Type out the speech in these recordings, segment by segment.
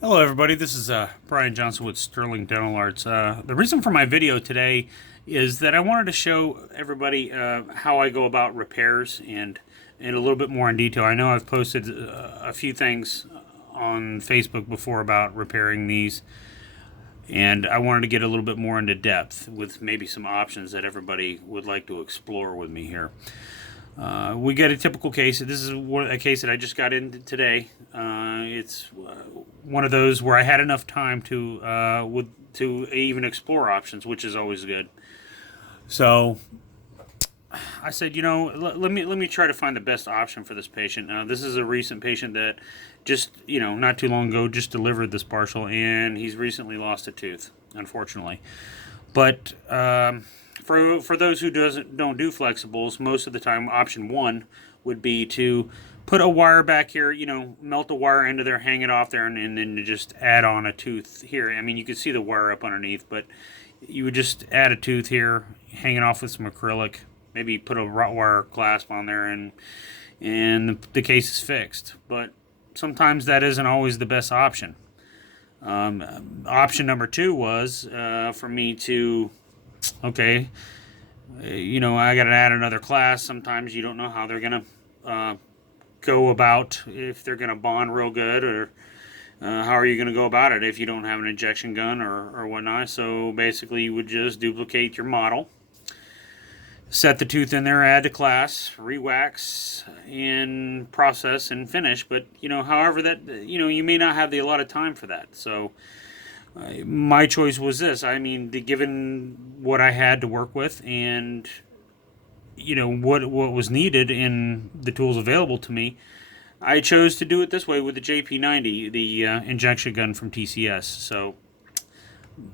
Hello, everybody. This is Brian Johnson with Sterling Dental Arts. The reason for my video today is that I wanted to show everybody how I go about repairs and in a little bit more in detail. I know I've posted a few things on Facebook before about repairing these, and I wanted to get a little bit more into depth with maybe some options that everybody would like to explore with me here. We get a typical case. This is a case that I just got in today. It's one of those where I had enough time to even explore options, which is always good. So I said, let me try to find the best option for this patient. This is a recent patient that just not too long ago just delivered this partial, and he's recently lost a tooth, unfortunately. But for those who don't do flexibles, most of the time, option one would be to put a wire back here, melt a wire into there, hang it off there, and then just add on a tooth here. I mean, you can see the wire up underneath, but you would just add a tooth here, hang it off with some acrylic, maybe put a wrought wire clasp on there, and the case is fixed. But sometimes that isn't always the best option. Option number two was for me to, okay, I got to add another class. Sometimes you don't know how they're going to go about, if they're going to bond real good, or how are you going to go about it if you don't have an injection gun or whatnot. So basically, you would just duplicate your model, set the tooth in there, add to class, re-wax, and process and finish. But however that you may not have a lot of time for that. So my choice was this. I mean, given what I had to work with, and what was needed in the tools available to me, I chose to do it this way with the JP90, the injection gun from TCS. So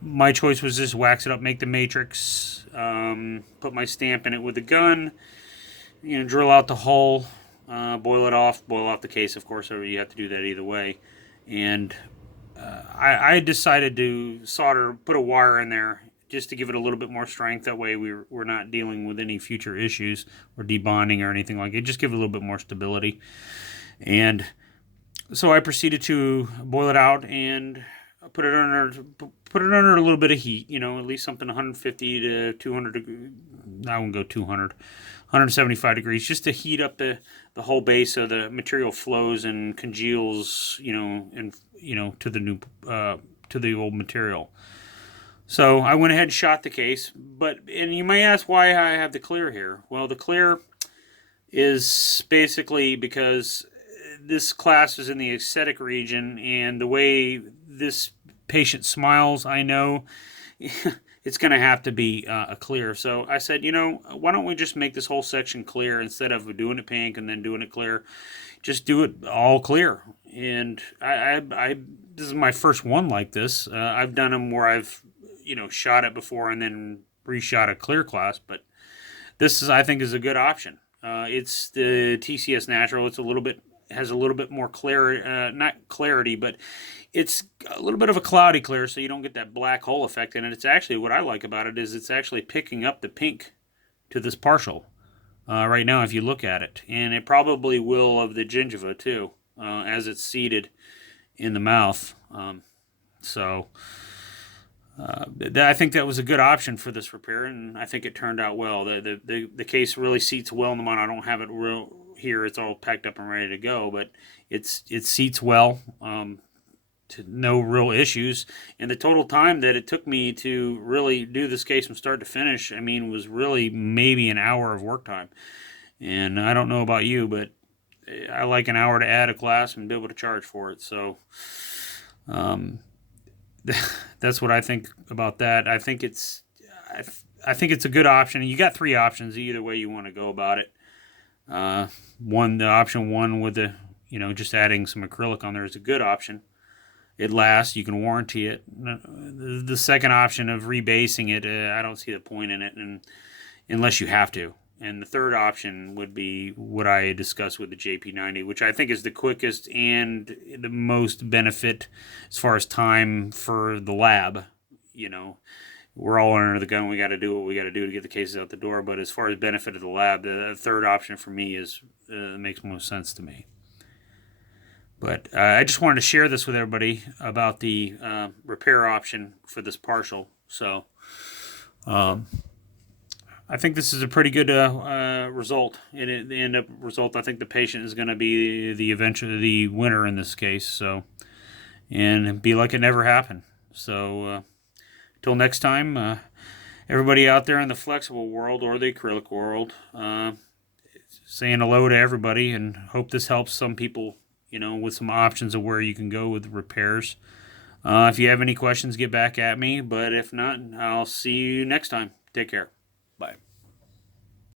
my choice was just wax it up, make the matrix, put my stamp in it with the gun, drill out the hole, boil off the case, of course. So you have to do that either way. And I decided to put a wire in there just to give it a little bit more strength. That way we're not dealing with any future issues or debonding or anything like it. Just give it a little bit more stability. And so I proceeded to boil it out and put it under a little bit of heat. At least something 150 to 200. I won't go 200. 175 degrees, just to heat up the whole base so the material flows and congeals, and to the new to the old material. So I went ahead and shot the case, and you may ask why I have the clear here. Well, the clear is basically because this class is in the aesthetic region, and the way this patient smiles, I know it's going to have to be a clear. So I said, why don't we just make this whole section clear instead of doing it pink and then doing it clear? Just do it all clear. And I this is my first one like this. I've done them where I've shot it before and then reshot a clear class, but this I think is a good option. It's the TCS Natural. It's has a little bit more not clarity, but it's a little bit of a cloudy clear, so you don't get that black hole effect in it. It's actually, what I like about it is it's actually picking up the pink to this partial right now if you look at it, and it probably will of the gingiva too, as it's seated in the mouth. So I think that was a good option for this repair, and I think it turned out well. The case really seats well in the mouth. I don't have it real here; it's all packed up and ready to go, but it seats well. To no real issues, and the total time that it took me to really do this case from start to finish, I mean, was really maybe an hour of work time. And I don't know about you, but I like an hour to add a class and be able to charge for it. So um, that's what I think about that. I think it's a good option. You got three options either way you want to go about it. The option one with the just adding some acrylic on there is a good option. It lasts. You can warranty it. The second option of rebasing it, I don't see the point in it, and unless you have to. And the third option would be what I discussed with the JP90, which I think is the quickest and the most benefit as far as time for the lab. You know, we're all under the gun. We got to do what we got to do to get the cases out the door. But as far as benefit of the lab, the third option for me is makes most sense to me. But I just wanted to share this with everybody about the repair option for this partial. So I think this is a pretty good result. The end up result, I think the patient is going to be the winner in this case. So, and be like it never happened. So till next time, everybody out there in the flexible world or the acrylic world, saying hello to everybody, and hope this helps some people, with some options of where you can go with repairs. If you have any questions, get back at me. But if not, I'll see you next time. Take care.